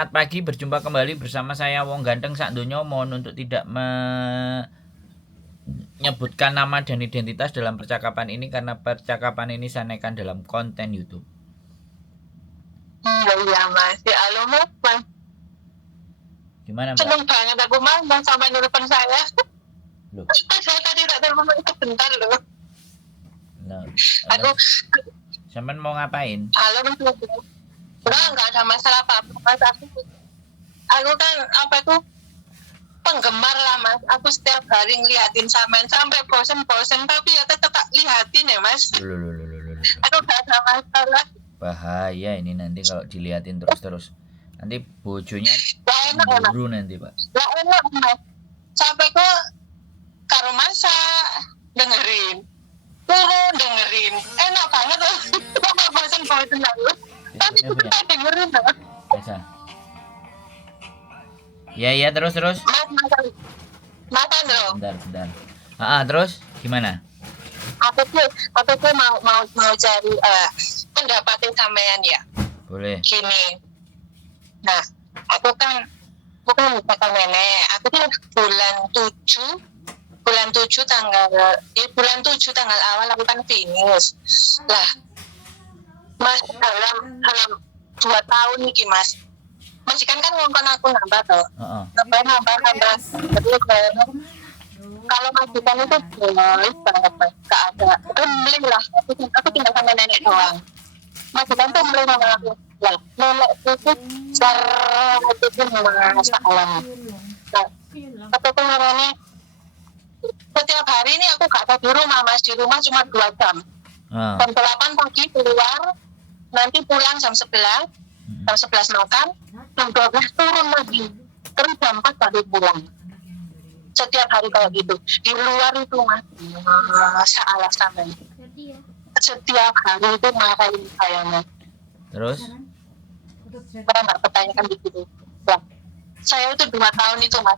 Selamat pagi, berjumpa kembali bersama saya Wong Ganteng sak donya. Mohon untuk tidak menyebutkan nama dan identitas dalam percakapan ini karena percakapan ini saya naikkan dalam konten YouTube. Iya mas, ya halo mas. Gimana Mbak? Seneng banget aku mas sama nelfon saya. Loh, Saya tadi tak telepon itu bentar loh. Aku Sampean mau ngapain? halo mas. Enggak ada masalah apa-apa mas. Aku kan apa itu penggemar lah mas. Aku setiap hari ngeliatin sampean sampai bosen tapi ya tetap tak liatin ya mas. Loh. Aku gak ada masalah. Bahaya ini nanti kalau diliatin terus. Nanti bojonya buru nanti Pak. Lah enak mas. Sampai ke karo masak dengerin. Turun dengerin. Enak banget loh. Bosen aku. Tapi kita dengerin loh. Biasa. Ya terus. Makan loh. Bentar. Terus gimana? Aku tuh mau cari pendapatnya sampean ya. Boleh. Gini. Nah, aku kan bukan nenek. Aku tuh bulan 7 tanggal awal aku kan finish. Lah, mas dalam 2 tahun nih mas. Majikan kan ngomongin aku nambah toh. Nambah. Terus kalau majikan itu baik banget mas. Gak ada. Beli lah. Aku tinggal sama nenek doang. Majikan tuh beli sama aku. Lah, nenek itu itu masalah. Nah, aku tuh ngerone setiap hari ini aku gak ada di rumah mas. Di rumah cuma 2 jam. Jam 8 pagi keluar, nanti pulang jam 11 makan, jam 12 turun lagi, terus jam 4 baru pulang. Setiap hari kayak gitu. Di luar itu mas, salah sama. Setiap hari itu marahin saya mas. Terus? Saya nggak pertanyakan begitu. Nah, saya itu 2 tahun itu mas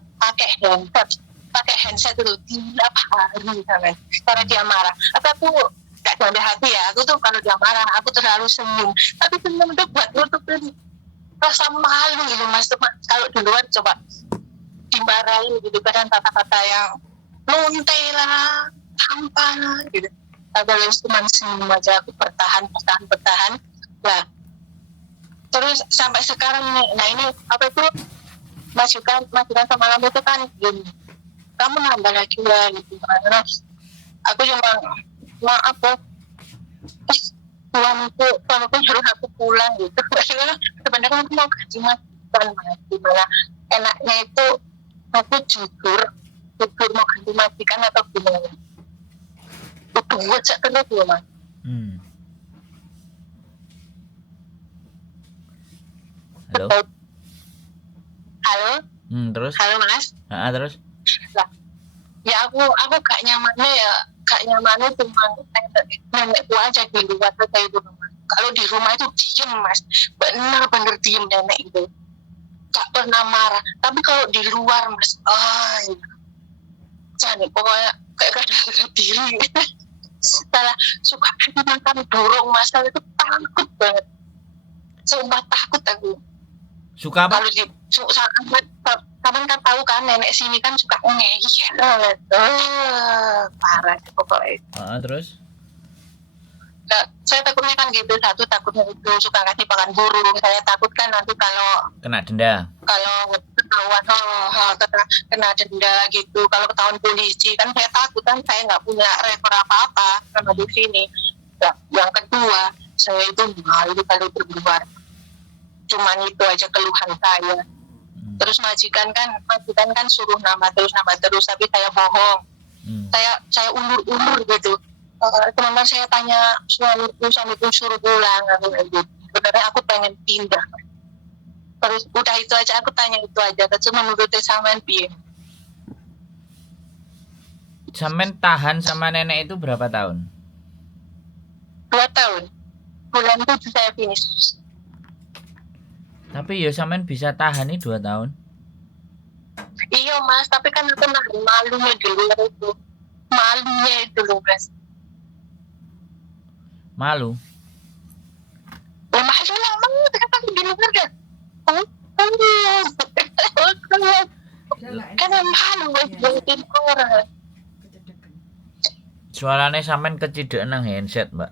pakai handset itu tiap hari sama. Karena dia marah. Aku gak sampai hati ya. Aku tuh kalau dia marah, aku terlalu senyum. Tapi senyum itu buat nutupin rasa malu gitu mas. Kalau di luar coba dimarahin gitu kan kata-kata yang lonte lah, tampan lah gitu. Kalau cuma senyum aja aku bertahan. Nah, terus sampai sekarang nih, nah ini apa itu majikan sama kamu itu kan gini, kamu nambah lagi ya gitu. Terus aku cuma maaf ya, tuanku nyuruh aku pulang gitu. Sebenarnya aku mau gaji majikan mas, gimana enaknya itu aku jujur mau ganti majikan atau gimana? Itu buat cak terus ya mas. Halo. Terus? Halo mas. Terus? Lah, ya aku gak nyamannya cuma nenekku aja di luar aja itu mas. Kalau di rumah itu diem mas, bener-bener diem nenek itu, gak pernah marah. Tapi kalau di luar mas, jangan pokoknya kayak kada diri. Setelah suka makan burung mas, itu takut banget. Sumpah takut aku. Suka apa? Kalau di kamu kan tahu kan nenek sini kan suka ngeyel. Parah pokoknya. Terus? Nah, saya takutnya kan gitu. Satu takutnya itu suka kasih pakan burung. Saya takut kan nanti kalau kena denda. Kalau ketahuan kena denda gitu. Kalau ketahuan polisi kan saya takut kan saya nggak punya rekor apa-apa sama di sini. Nah, yang kedua saya itu malu kalau berbuat. Cuman itu aja keluhan saya. Terus majikan kan suruh nama terus tapi saya bohong. Saya ulur gitu. Teman-teman saya tanya suamiku suruh pulang gitu. Sebenarnya aku pengen pindah. Terus udah itu aja aku tanya itu aja. Terus menurut sampean piye? Sampean tahan sama nenek itu berapa tahun? 2 tahun. Bulan 7 saya finish. Tapi ya sampean bisa tahan nih 2 tahun. Iya mas, tapi kan aku nahan malunya dulu itu. Malunya itu loh mas. Malu? Ya malu lah, kan aku di luar kan. Kan malu wis jadi orang. Suarane sampean kecidekan nang handset, Mbak.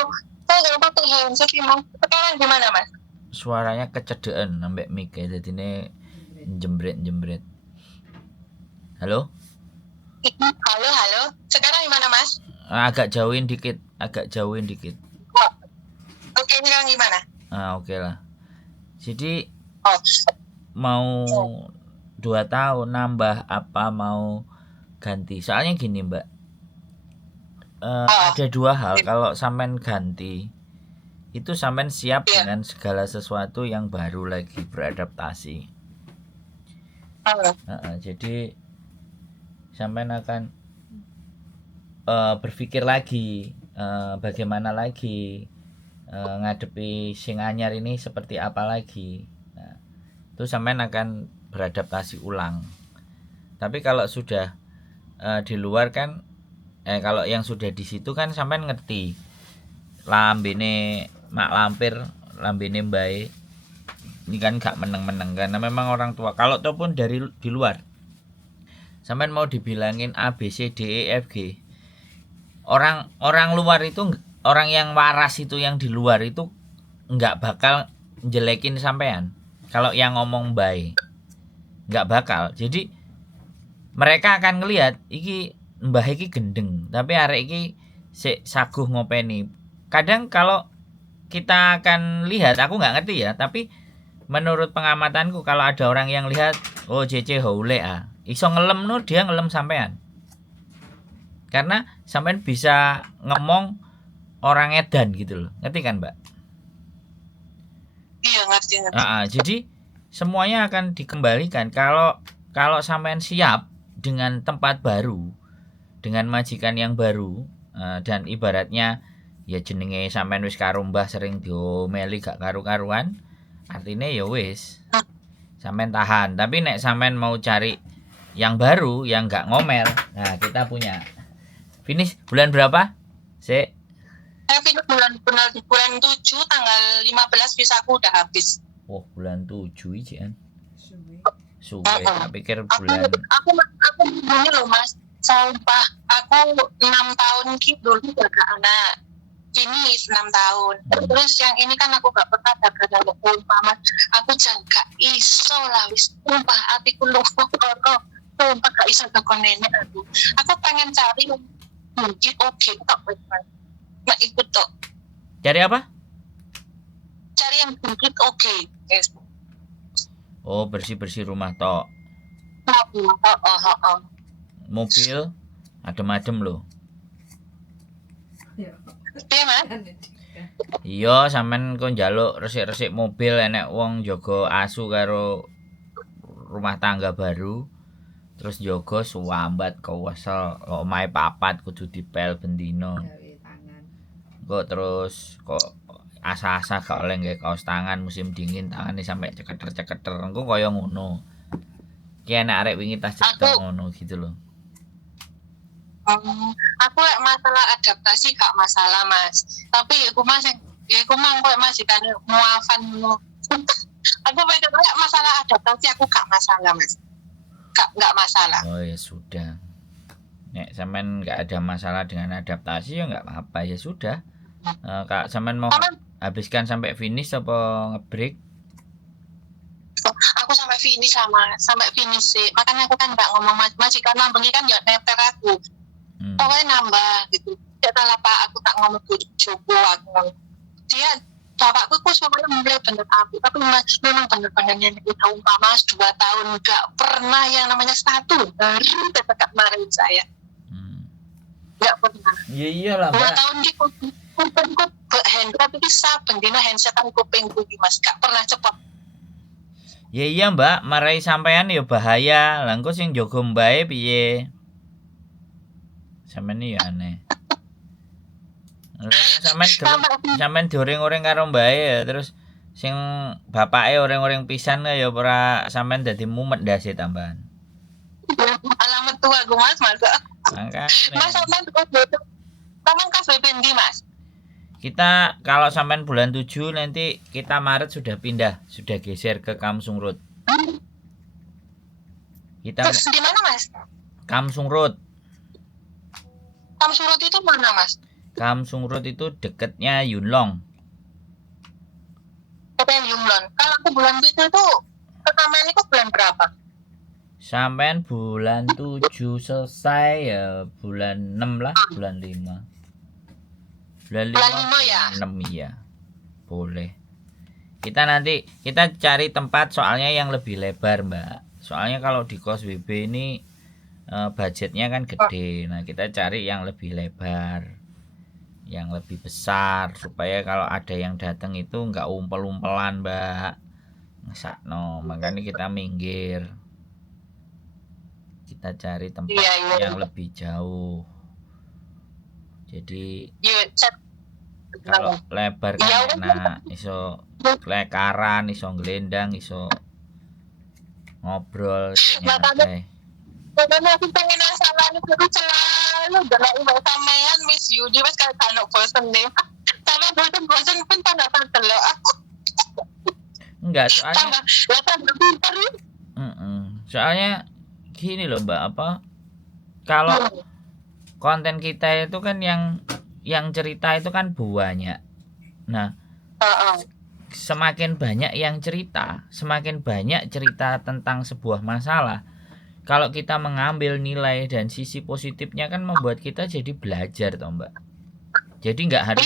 Oh, saya nggak pakai handset emang. Sekarang gimana mas? Suaranya kecedekan ambek mic dadine jembret-jembret. Halo? Halo, halo. Sekarang gimana mas? Agak jauhin dikit. Oh, oke, sekarang gimana? Oke lah. Jadi Oh, mau 2 tahun nambah apa mau ganti? Soalnya gini, Mbak. Ada 2 hal. Kalau sampean ganti, itu sampean siap dengan segala sesuatu yang baru lagi, beradaptasi. Jadi sampean akan berpikir lagi bagaimana lagi ngadepi sing anyar ini seperti apa lagi. Nah, itu sampean akan beradaptasi ulang. Tapi kalau sudah di luar kan kalau yang sudah di situ kan sampean ngerti lambene mak lampir, lambene mbae ini kan gak meneng-meneng karena memang orang tua. Kalau ataupun dari di luar sampean mau dibilangin A B C D E F G, orang luar itu, orang yang waras itu, yang di luar itu nggak bakal jelekin sampean. Kalau yang ngomong baik nggak bakal. Jadi mereka akan ngelihat iki mbah iki gendeng tapi arek iki sik saguh ngopeni. Kadang kalau kita akan lihat, aku nggak ngerti ya, tapi menurut pengamatanku kalau ada orang yang lihat oh CC houle iso ngelem no, dia ngelem sampean. Karena sampean bisa ngomong orang edan gitu loh. Ngerti kan, Mbak? iya ngerti. Jadi semuanya akan dikembalikan kalau sampean siap dengan tempat baru, dengan majikan yang baru, dan ibaratnya ya jenenge sampean wis karo mbah sering diomeli gak karu-karuan, artinya ya wis sampean tahan. Tapi nek sampean mau cari yang baru yang gak ngomel, nah kita punya. Finish bulan berapa? Saya finish bulan 7 tanggal 15 visaku udah habis. Oh, bulan 7 ijian. Suwe, tak pikir bulan. Aku ini loh mas, sumpah aku 6 tahun dulu jaga anak. Finish 6 tahun. Terus yang ini kan aku gak pernah jaga anak mas. Aku jaga iso lah wis. Sumpah hatiku lupa. Sumpah gak iso jaga nenek aku. Aku pengen cari mungkin oke tak baik-baik. Nah ikut tok. Cari apa? Cari yang mungkin oke. Yes. Oh, bersih-bersih rumah tok. Mobil adem-adem loh. Iya mas. Iya, sampean kok njaluk resik-resik mobil enek wong jaga asu karo rumah tangga baru. Terus jaga suwambat kewesel omahe papat kudu dipel bendino. Kok terus kok asa-asa gak oleh nggae kaos tangan musim dingin tangane sampai ceketer-ceketer. Engko kaya ngono. Ki enek arek wingi tas cerita ngono gitu loh. Aku lek masalah adaptasi gak masalah mas. Tapi ya aku mang kok masih kan muafan. Aku pikir masalah adaptasi aku gak masalah mas. Gak masalah. Oh ya sudah. Nek sampean nggak ada masalah dengan adaptasi ya nggak apa-apa, ya sudah. Kak sampean mau habiskan sampai finish apa ngebreak? Aku sampai finish sih. Makanya aku kan nggak ngomong majikan nambengi kan ya neter aku. Pokoknya nambah gitu. Tidak salah pak, aku tak ngomong bojoku aku. Dia bapakku kok semuanya membeli bener aku, tapi memang bener-bener yang kita umpama 2 tahun nggak pernah yang namanya satu baru tetap marahin saya. Nggak pernah. Ya iyalah 2 Mbak. tahun gitu kupingku handset itu saben dina handsetan kupingku iki mas, gak pernah cepet. Ya iya Mbak, marahi sampean ya bahaya. Lah engko sing jaga mbae piye? Sampeyan ya aneh. Sampeyan dioreng-oreng karo mbae ya, terus sing bapake oreng-oreng pisan ya ora sampean dadi mumet ndase tambahan. Alamat tua gue mas. Makanya. Mas sampean kasih bendi mas. Kita kalau sampai bulan 7 nanti kita Maret sudah pindah, sudah geser ke Kamsung Road. Kita Terus di mana Mas? Kamsung Road. Kamsurut itu mana Mas? Kamsung Road itu deketnya Yunlong. KPM Yunglon. Kalau aku bulan itu rekaman itu bulan berapa? Sampai bulan 7 selesai ya bulan 6 lah, bulan 5. Bulan 5, Bulan 5 ya? 6 iya. Boleh. Kita nanti kita cari tempat soalnya yang lebih lebar, Mbak. Soalnya kalau di kos WB ini budgetnya kan gede. Nah, kita cari yang lebih lebar. Yang lebih besar supaya kalau ada yang datang itu enggak umpel-umpelan, Mbak. Ngesakno, makanya kita minggir. Kita cari tempat yang lebih jauh. Jadi kalau lebar kan enak, iso lekaran, iso ngelendang, iso ngobrol. Makanya aku pengen asalan itu selalu delok mbak sampean Miss Yudi wis kalau kan bosen nih. Sampai bosen pun pada delok aku. Enggak, soalnya pinter. Soalnya gini loh Mbak, apa? Kalau konten kita itu kan yang cerita itu kan banyak. Nah, semakin banyak yang cerita, semakin banyak cerita tentang sebuah masalah. Kalau kita mengambil nilai dan sisi positifnya kan membuat kita jadi belajar toh Mbak. Jadi nggak harus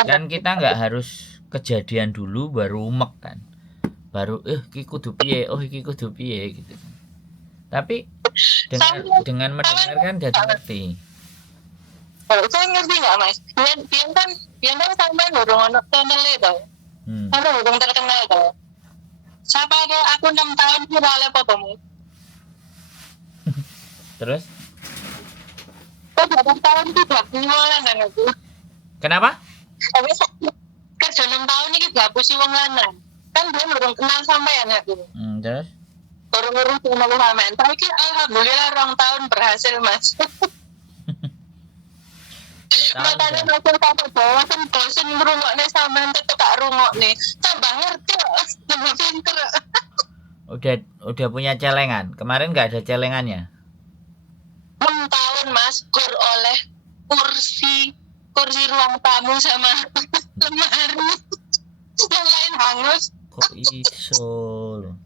kan kita nggak harus kejadian dulu baru umek kan. Baru iki kudu piye, oh iki kudu piye gitu. Tapi dengan mendengarkan jadi ngerti. Saya ngerti nggak Mas? Biar kan sampai dorong anak channel itu. Sampai dorong terkenal itu. Siapa ada aku 6 tahun viral apa Mas? Terus? Kok 8 tahun tidak pulang aku. Kenapa? Kerja 6 tahun ini gak pusi wong lanang. Kan dia belum kenal sampean aku. Terus? Baru ngurus sama sampean. Tapi alhamdulillah 2 tahun berhasil Mas. Makanya makin kata bosen ngerungokne sampean tetep tak rungokne. Tambah ngerti kok. Tambah pinter. Udah punya celengan. Kemarin nggak ada celengannya. 6 tahun Mas, kur oleh kursi ruang tamu sama lemari. Yang lain hangus. Kok iso loh?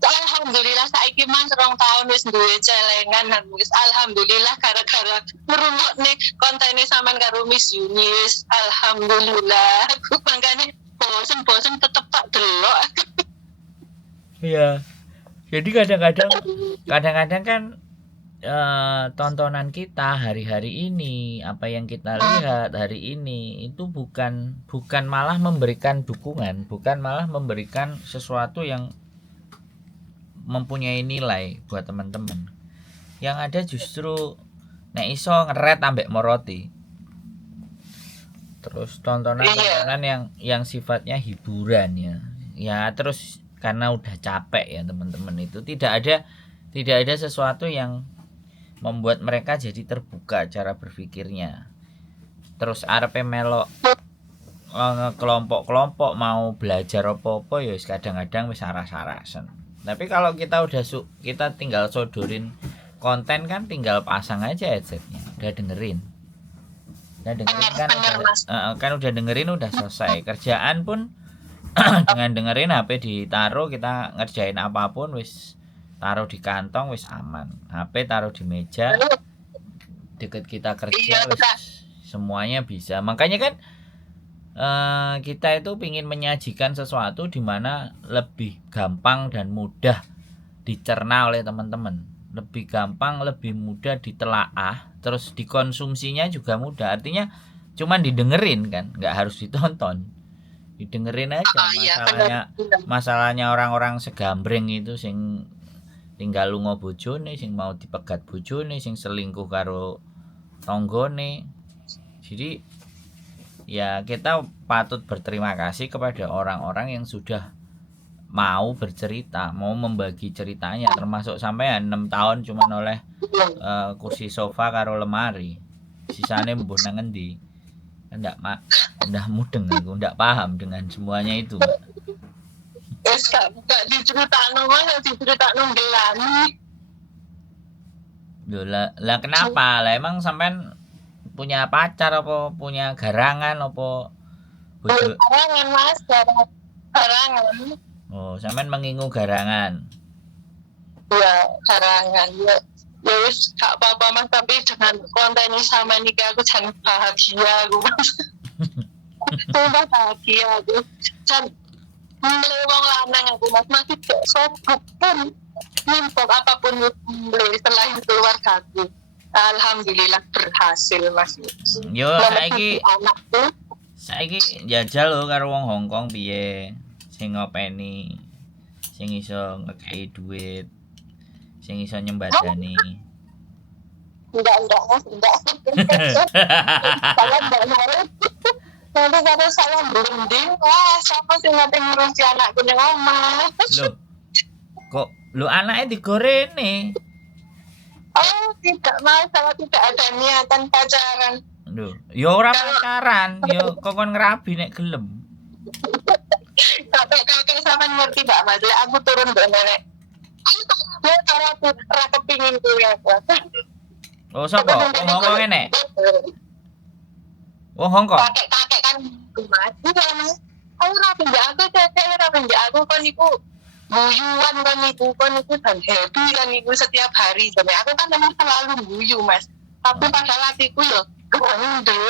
Alhamdulillah saiki Mas 2 tahun wis duwe celengan wis alhamdulillah gara-gara ngrungokne kontene sampean karo Miss Yuni wis alhamdulillah. Aku mangkane bosen tetep tak delok. Iya. Jadi kadang-kadang kan tontonan kita hari-hari ini, apa yang kita lihat hari ini itu bukan malah memberikan dukungan, bukan malah memberikan sesuatu yang mempunyai nilai buat teman-teman. Yang ada justru nek iso ngeret ambek moroti. Terus tontonan yang sifatnya hiburan ya. Ya terus karena udah capek ya teman-teman itu tidak ada sesuatu yang membuat mereka jadi terbuka cara berpikirnya. Terus arepe melok kelompok-kelompok mau belajar apa-apa ya kadang-kadang wis aras-arasan. Tapi kalau kita kita tinggal sodorin konten kan tinggal pasang aja headsetnya, udah dengerin kan udah dengerin udah selesai. Kerjaan pun dengan dengerin HP ditaruh, kita ngerjain apapun wis taruh di kantong wis aman. HP taruh di meja deket kita kerja wis semuanya bisa. Makanya kan kita itu ingin menyajikan sesuatu di mana lebih gampang dan mudah dicerna oleh teman-teman, lebih gampang, lebih mudah ditelaah, terus dikonsumsinya juga mudah. Artinya cuman didengerin kan, nggak harus ditonton, didengerin aja. Masalahnya orang-orang segambreng itu sing tinggal lunga bojone, sing mau dipegat bojone, sing selingkuh karo tonggone. Jadi ya kita patut berterima kasih kepada orang-orang yang sudah mau bercerita, mau membagi ceritanya, termasuk sampai 6 tahun cuma oleh kursi sofa karo lemari. Sisane mbok nang endi. Ndak mudeng aku, ndak paham dengan semuanya itu, Mbak. Wis gak diceritakno Mas, diceritakno gelani. Loh, lah kenapa? Lah emang sampean punya pacar apa punya garangan apa bojo? Barangan Mas, barangan. Oh, sampean mengingu garangan. Ya, barangan. Ya wis gak apa-apa Mas, tapi dengan konten ini sama niki aku jangan bahagia aku Mas. Sumpah bahagia aku. Dan mulai wong lanang aku Mas, masih gak sobuk pun nyimpok apapun mulai selain keluarga aku. Alhamdulillah berhasil Mas. Yo Memenuhi anakku. saiki jajal lho karo wong Hongkong piye? Sing ngopeni, sing iso ngekei duit, sing iso nyembadani. Enggak Mas, enggak. Saya enggak nurut. Nanti kata saya berunding, wah siapa sih ngerti ngurusi anakku yang omah. Lo anaknya digorene. Oh tidak Mas, saya tidak ada niatan pacaran. Loh, ya ora pacaran, ya kokon ngerabi nek gelem. Kakek sama ngerti gak Mas, aku turun ke nenek. Aku tahu aku kepingin kuwi aku. Oh, sapa? Wong Hongkong enek. Wong Hongkong. Kakek kan Mas. Iya Mas. Aku rapi aku kakek rapi aku kan iku guyuan kan iku dan happy kan iku setiap hari. Jadi aku kan memang selalu guyu Mas. Tapi pada hatiku yo kendel.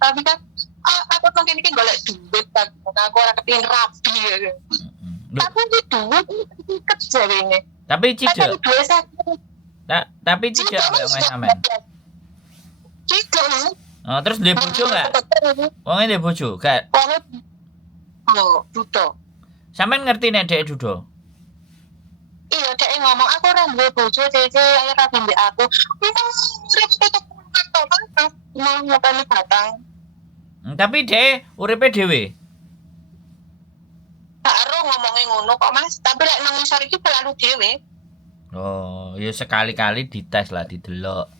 Tapi kan aku mungkin iki golek duit kan. Aku ora kepengin rapi. Aku iki duit kerja ini. Tapi cidek. Tapi cidek ambek Mas sampean. Cidek. Oh, terus duwe bojo enggak? Wonge duwe bojo, gak? Oh, dudo. Sampean ngerti nek dhek dudo? Iya, dhek ngomong aku ora duwe bojo, Cece, ayo ra mbek aku. Urip tutup kan mau ngopeni batang. Tapi dhek uripe dhewe. Karo ngomongnya ngono kok Mas, tapi lek nang ngisor iki selalu dhewe. Oh, ya sekali-kali dites lah, didelok.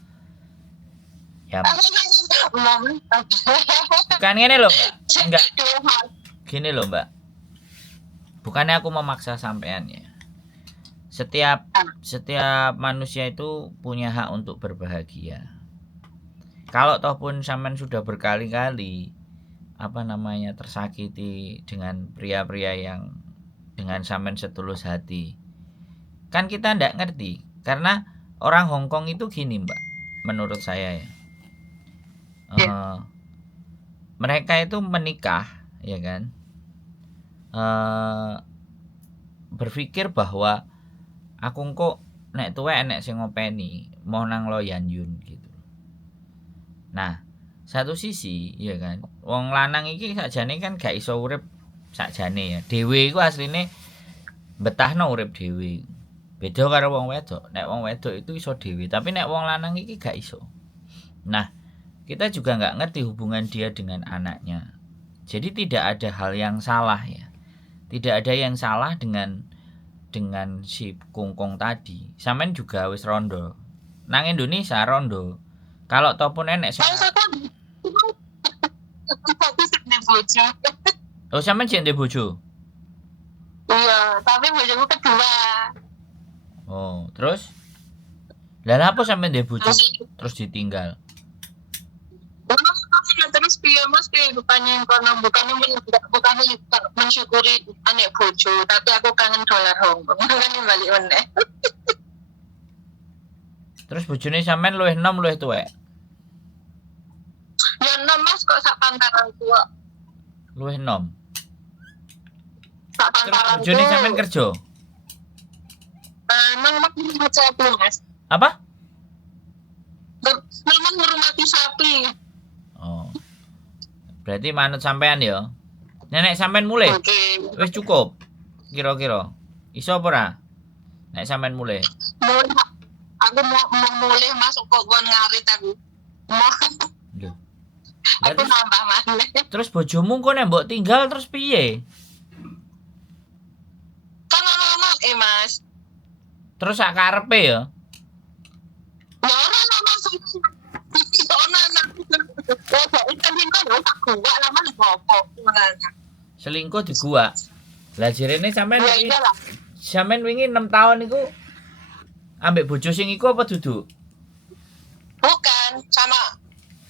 Ya. Bukan ngene lho, Mbak. Enggak. Gini loh, Mbak. Bukannya aku memaksa sampean ya. Setiap manusia itu punya hak untuk berbahagia. Kalau toh pun sampean sudah berkali-kali tersakiti dengan pria-pria yang dengan sampean setulus hati. Kan kita ndak ngerti, karena orang Hongkong itu gini, Mbak. Menurut saya ya. Mereka itu menikah, ya kan? Berpikir bahwa aku kok nek tuwek enek sing ngopeni, mau nang Loyan Yun gitu. Nah, satu sisi ya kan, wong lanang iki sakjane kan gak iso urip sakjane ya. Dhewe iku asline betahno urip dhewe. Beda karo wong wedok. Nek wong wedok itu iso dhewe, tapi nek wong lanang iki gak iso. Nah, kita juga nggak ngerti hubungan dia dengan anaknya. Jadi tidak ada hal yang salah ya. Tidak ada yang salah dengan si kungkung tadi. Sampean juga wis rondo. Nang Indonesia rondo. Kalau toh pun enek sing Oh, sampean jek ndek bojo? Iya, tapi bojoku kedua. Oh, terus? Lah apa sampean ndek bojo terus ditinggal? Terus piye Mas kehidupannya kono bukan mensyukuri anek bojo, tapi aku kangen dolar Hongkong. Kan balik meneh. Terus bojone sampean luwih enom luwih tuwek? Ya enom Mas kok sak pantaran tua. Luwih enom. Sak Terus pantaran. bojone sampean kerja? Memang sapi Mas. Apa? Memang ngurmati sapi. Oh. Berarti manut sampean ya. Nenek sampean mulai. Oke. Wis cukup. Kira-kira. Iso apa ora? Nek sampean mulai. Aku mau mulai masuk kok gon ngarit aku. Lho. Aku nambah maneh. Terus bojomu kok nek mbok tinggal terus piye? Kan ono Mas. Terus sak karepe ya. Ya ora Mas. Ono anak. tak gua lama ngopo. Selingkuh di gua. Lah jarene Ya iyalah. sampean wingi 6 tahun iku ambek bojo sing iku apa duduk? Bukan, sama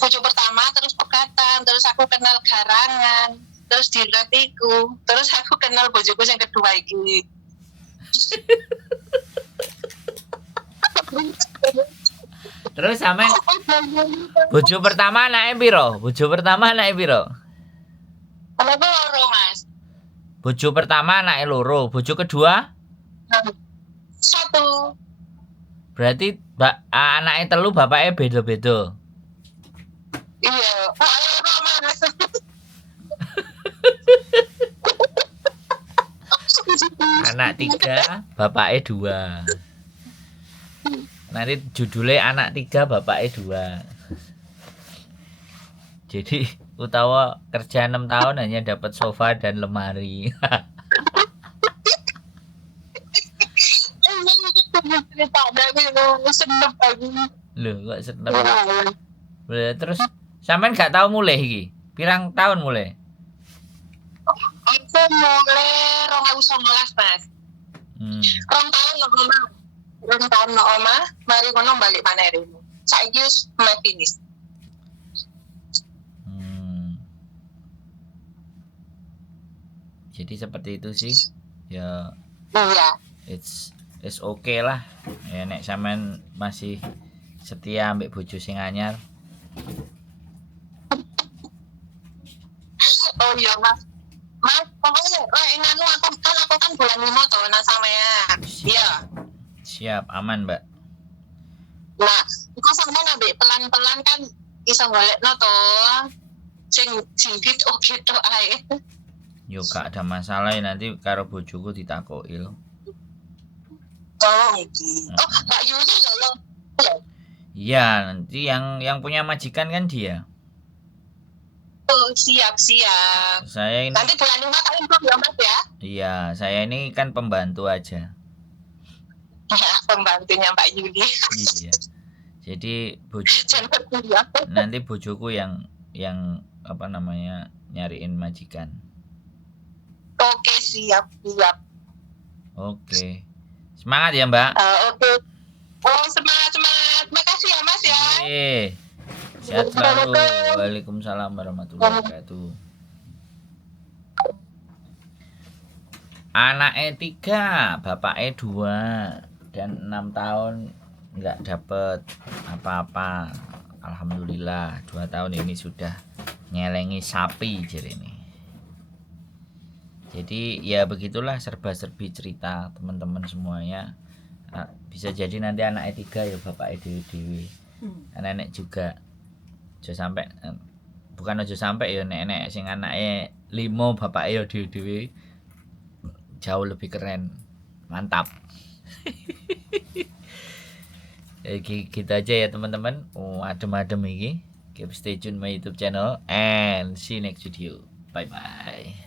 bojo pertama terus pegatan, terus aku kenal garangan, terus diretiku, terus aku kenal bojoku yang kedua iki. Terus sampean bojo pertama anake piro? Bojo pertama anake piro? Kenapa loro, Mas? Bojo pertama anake loro, bojo kedua 1. berarti anake telu bapake beda-beda. Iya. Mas. Anak 3, bapake 2. Nanti judulnya anak 3, bapake 2. Jadi utawa kerja 6 tahun hanya dapat sofa dan lemari. Cerita ada gitu, seneng lagi. Loh, kok seneng. Terus sampean gak tahu mulai iki? Pirang tahun mulai? Aku mulai 2019, Mas. Rong tahun no omah, mari kono balik maneh rene. Saiki wis finish. Jadi seperti itu sih. Ya, Iya. it's okay lah. Ya nek sampean masih setia ambek bojo sing anyar. Oh iya, Mas. Mas, pokoknya nganu aku kan bulan 5 to nang sampean. Iya. Siap, aman, Mbak. Nah, iku sampean ambek pelan-pelan kan iso golekno to. Sing gitu gitu ae. Yo gak ada masalah ya, nanti karo bojoku ditakoki lho. Oh, iki. Oh, Kak Yuli lho. Iya, nanti yang punya majikan kan dia. Oh, siap. Saya ini Nanti bulan 5 tak info ya, Mas ya. Iya, saya ini kan pembantu aja. Ya, pembantunya Mbak Yuli. Iya. Jadi bojoku Jangan ya. nanti bojoku yang apa namanya nyariin majikan. Oke, siap. Oke. Semangat ya, Mbak. Oke. Oh, semangat. Makasih ya, Mas ya. Sehat selalu. Waalaikumsalam warahmatullahi wabarakatuh. Anaknya 3, bapaknya 2, dan 6 tahun nggak dapet apa-apa. Alhamdulillah 2 tahun ini sudah nyelengi sapi jadi ini. Jadi ya begitulah serba-serbi cerita teman-teman semuanya. Bisa jadi nanti anaknya 3 ya bapaknya dewi-dewi. Nenek juga. Aja sampai bukan aja sampai ya nenek sing anaknya 5 bapaknya ya dewi-dewi. Jauh lebih keren. Mantap. Gitu aja ya teman-teman. Adem-adem iki. Keep stay tune my YouTube channel and see you next video. Bye bye.